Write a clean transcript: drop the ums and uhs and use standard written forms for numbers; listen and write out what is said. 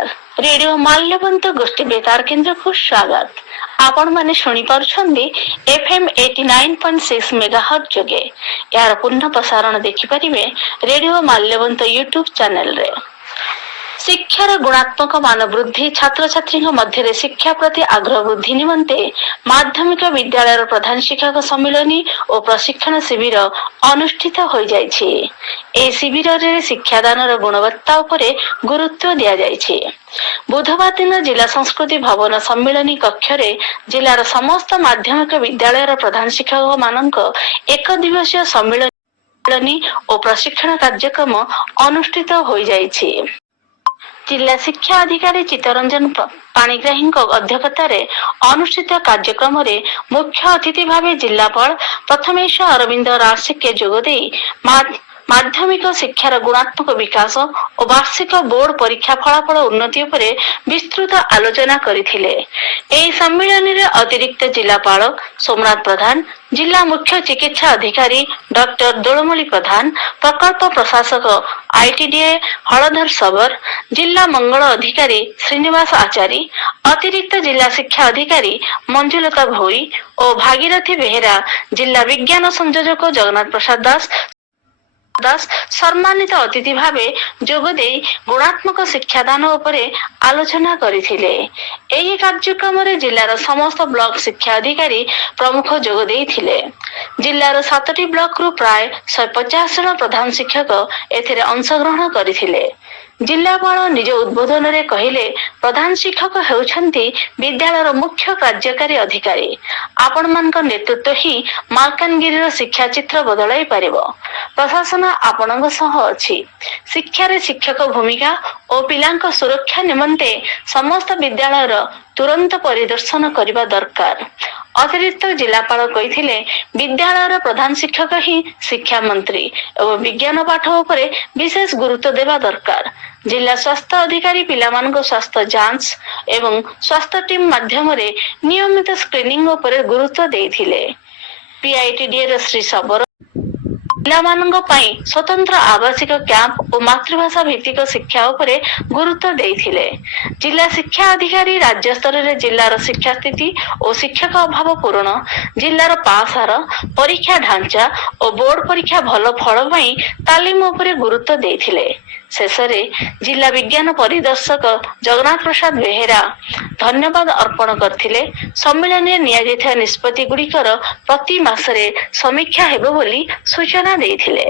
नमस्कार रेडियो माल्यवंत गोष्ठी बेतार केंद्र को स्वागत आपण माने शुणी पारुछंदी एफएम 89.6 मेगाहर्ट्ज जोगे यार पुनः प्रसारण देखि परिबे रेडियो माल्यवंत यूट्यूब चैनल रे। शिक्षार गुणात्मक मान वृद्धि छात्र छात्री मध्य शिक्षा प्रति आग्रह वृद्धि निमंते माध्यमिक विद्यालय प्रधान शिक्षक सम्मिलनी और प्रशिक्षण शिविर अनुष्ठित हो जाइछि। ए शिविर रे शिक्षादान गुणवत्ता उपरे गुरुत्व दिया जाइछि। बुधवार दिन जिला संस्कृति भवन सम्मिलनी कक्ष रे जिलार समस्त माध्यमिक विद्यालय प्रधान शिक्षक मानक एक दिवसीय सम्मिलनी और प्रशिक्षण कार्यक्रम अनुष्ठित हो जाइछि। जिला शिक्षा अधिकारी चित्तरंजन पाणिग्राही अध्यक्षतार अनुष्ठित कार्यक्रम रे मुख्य अतिथि भाव जिलापाल प्रथमेश अरविंद राजसिके जोगदे माध्यमिक शिक्षार गुणात्मक विकास और वार्षिक बोर्ड परीक्षा फलाफल उन्नति उपरे विस्तृत आलोचना करथिले। एही सम्मेलन रे अतिरिक्त जिलापाल सोमनाथ प्रधान, जिला मुख्य चिकित्सा अधिकारी डॉक्टर दोलमणि प्रधान, प्रकल्प प्रशासक आईटीडीए हलधर सबर, जिला मंगल अधिकारी श्रीनिवास आचारी, अतिरिक्त जिला शिक्षा अधिकारी मंजुलता भोई और भागीरथी बेहेरा, जिला विज्ञान संयोजक जगन्नाथ प्रसाद दास सम्मानित अतिथि भावे जोगदे गुणात्मक शिक्षादान उपरे आलोचना करिथिले। एही कार्यक्रम रे जिल्लार समस्त ब्लॉक शिक्षा अधिकारी प्रमुख जोग देइथिले। जिल्लार 7टी ब्लॉक रु प्राय 150 जन प्रधान शिक्षक एथिरे अंशग्रहण करिथिले। जिलापाल निज उद्बोधन रे कहिले प्रधान शिक्षक हेउछंती विद्यालयर मुख्य कार्यकारी अधिकारी। आपण मानक नेतृत्व ही मालकानगिरीर शिक्षा चित्र बदलाई पारिबो। प्रशासन आपणक सह अछि। शिक्षा रे शिक्षक भूमिका और पिलांक सुरक्षा निमंते समस्त विद्यालयर तुरंत परिदर्शन करबा दरकार। अतिरिक्त जिलापाल कहिथिले विद्यालयर प्रधान शिक्षक ही शिक्षा मंत्री एवं विज्ञान पाठ उपरे विशेष गुरुत्व देवा दरकार। जिला स्वास्थ्य अधिकारी पिलामानक स्वास्थ्य जांच एवं स्वास्थ्य टीम माध्यम रे नियमित स्क्रीनिंग उपरे गुरुत्व देइथिले। पीआईटीडीए श्री सबर पिलामानक पई स्वतंत्र आवासिक कैंप और मातृभाषा भित्तिक शिक्षा उपरे गुरुत्व देइथिले। जिला शिक्षा अधिकारी राज्य स्तर रे जिल्लार शिक्षा स्थिति और शिक्षक अभाव पूर्ण, जिल्लार पास हार, परीक्षा ढांचा और बोर्ड परीक्षा भल फल पई तालीम उपरे गुरुत्व देइथिले। शेषरे जिला विज्ञान परिदर्शक जगन्नाथ प्रसाद बेहेरा धन्यवाद अर्पण करथिले। सम्मेलन रे निया जेथा निष्पत्ति गुड़िकर प्रति मासरे समीक्षा हेबो बोली सूचना देइथिले।